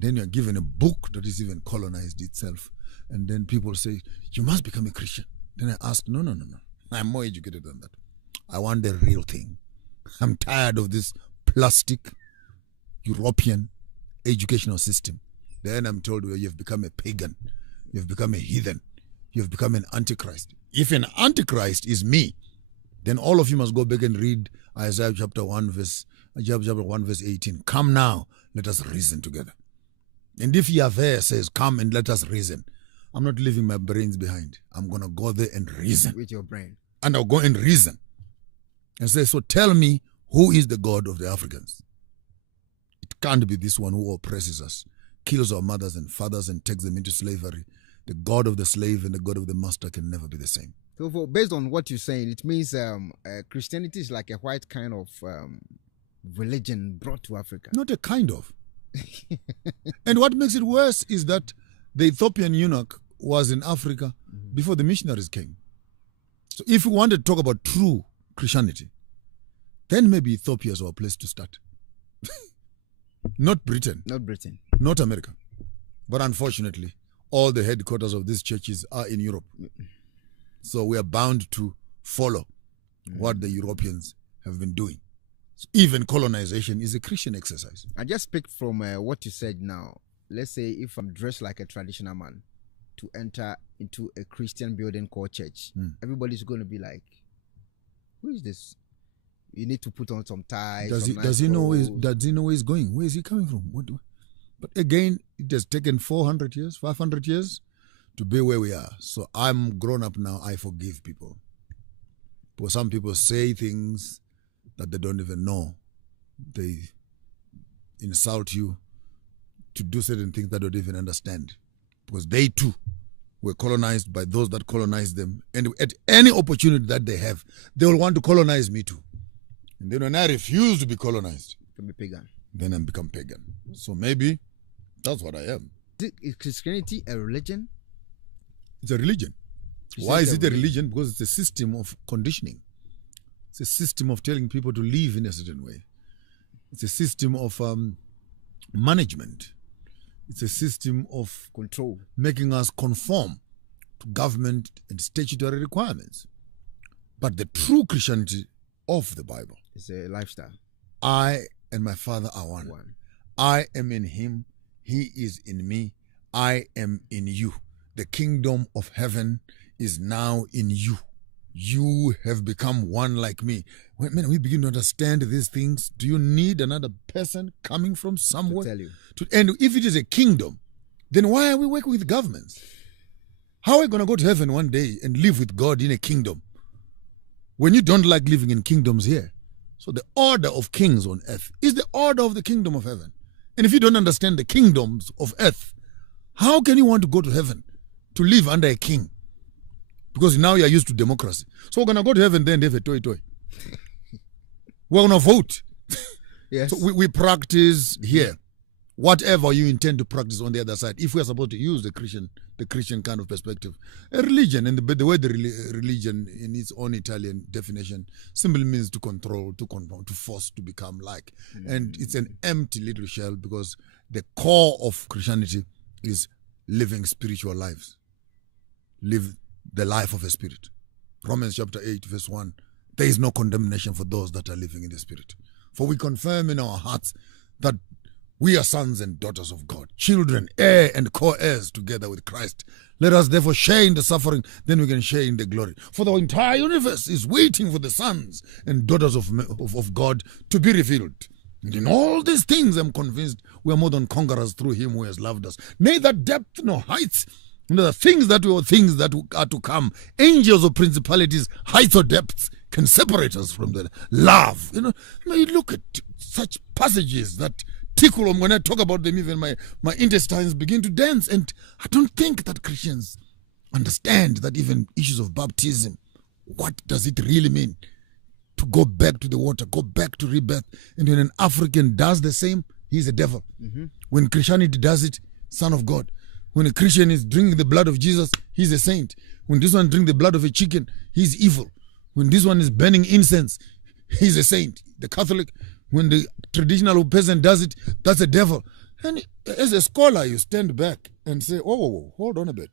And then you're given a book that is even colonized itself. And then people say, you must become a Christian. Then I ask, no. I'm more educated than that. I want the real thing. I'm tired of this plastic European educational system. Then I'm told, well, you've become a pagan. You've become a heathen. You've become an antichrist. If an antichrist is me, then all of you must go back and read Isaiah chapter 1 verse 18. Come now, let us reason together. And if Yahweh says, come and let us reason, I'm not leaving my brains behind. I'm going to go there and reason. With your brain. And I'll go and reason. And say, so tell me, who is the God of the Africans? It can't be this one who oppresses us, kills our mothers and fathers and takes them into slavery. The God of the slave and the God of the master can never be the same. So based on what you're saying, it means Christianity is like a white kind of religion brought to Africa. Not a kind of. And what makes it worse is that the Ethiopian eunuch was in Africa before the missionaries came. So if we want to talk about true Christianity, then maybe Ethiopia is our place to start. Not Britain. Not Britain. Not America. But unfortunately, all the headquarters of these churches are in Europe. So we are bound to follow what the Europeans have been doing. So even colonization is a Christian exercise. I just picked from what you said now. Let's say if I'm dressed like a traditional man to enter into a Christian building called church, everybody's going to be like, who is this? You need to put on some ties. Does he know where he's going? Where is he coming from? But again, it has taken 400 years, 500 years to be where we are. So I'm grown up now. I forgive people. Because some people say things that they don't even know. They insult you to do certain things that they don't even understand. Because they too were colonized by those that colonized them. And at any opportunity that they have, they will want to colonize me too. And then when I refuse to be colonized, can be pagan. Then I become pagan. So maybe that's what I am. Is Christianity a religion? It's a religion. Why is it a religion? Because it's a system of conditioning. It's a system of telling people to live in a certain way. It's a system of management. It's a system of control, making us conform to government and statutory requirements. But the true Christianity of the Bible is a lifestyle. I and my Father are one. I am in him. He is in me. I am in you. The kingdom of heaven is now in you. You have become one like me. When we begin to understand these things, do you need another person coming from somewhere? To tell you. And if it is a kingdom, then why are we working with governments? How are we going to go to heaven one day and live with God in a kingdom when you don't like living in kingdoms here? So the order of kings on earth is the order of the kingdom of heaven. And if you don't understand the kingdoms of earth, how can you want to go to heaven to live under a king? Because now you are used to democracy. So we're going to go to heaven then, David, toy. We're going to vote. Yes. So we practice here whatever you intend to practice on the other side. If we are supposed to use the Christian kind of perspective, a religion, and the way the religion in its own Italian definition simply means to control, to conform, to force, to become like. And it's an empty little shell, because the core of Christianity is living spiritual lives. Live the life of a spirit. Romans chapter 8 verse 1. There is no condemnation for those that are living in the spirit. For we confirm in our hearts that we are sons and daughters of God, children, heir and co-heirs together with Christ. Let us therefore share in the suffering, then we can share in the glory. For the entire universe is waiting for the sons and daughters of God to be revealed. And in all these things, I'm convinced we are more than conquerors through him who has loved us. Neither depth nor heights, the things that are to come, angels or principalities, heights or depths, can separate us from the love. You look at such passages that tickle. When I talk about them, even my intestines begin to dance. And I don't think that Christians understand that even issues of baptism, what does it really mean? To go back to the water, go back to rebirth. And when an African does the same, he's a devil. When Christianity does it, son of God. When a Christian is drinking the blood of Jesus, he's a saint. When this one drinks the blood of a chicken, he's evil. When this one is burning incense, he's a saint. The Catholic, when the traditional person does it, that's a devil. And as a scholar, you stand back and say, oh, hold on a bit.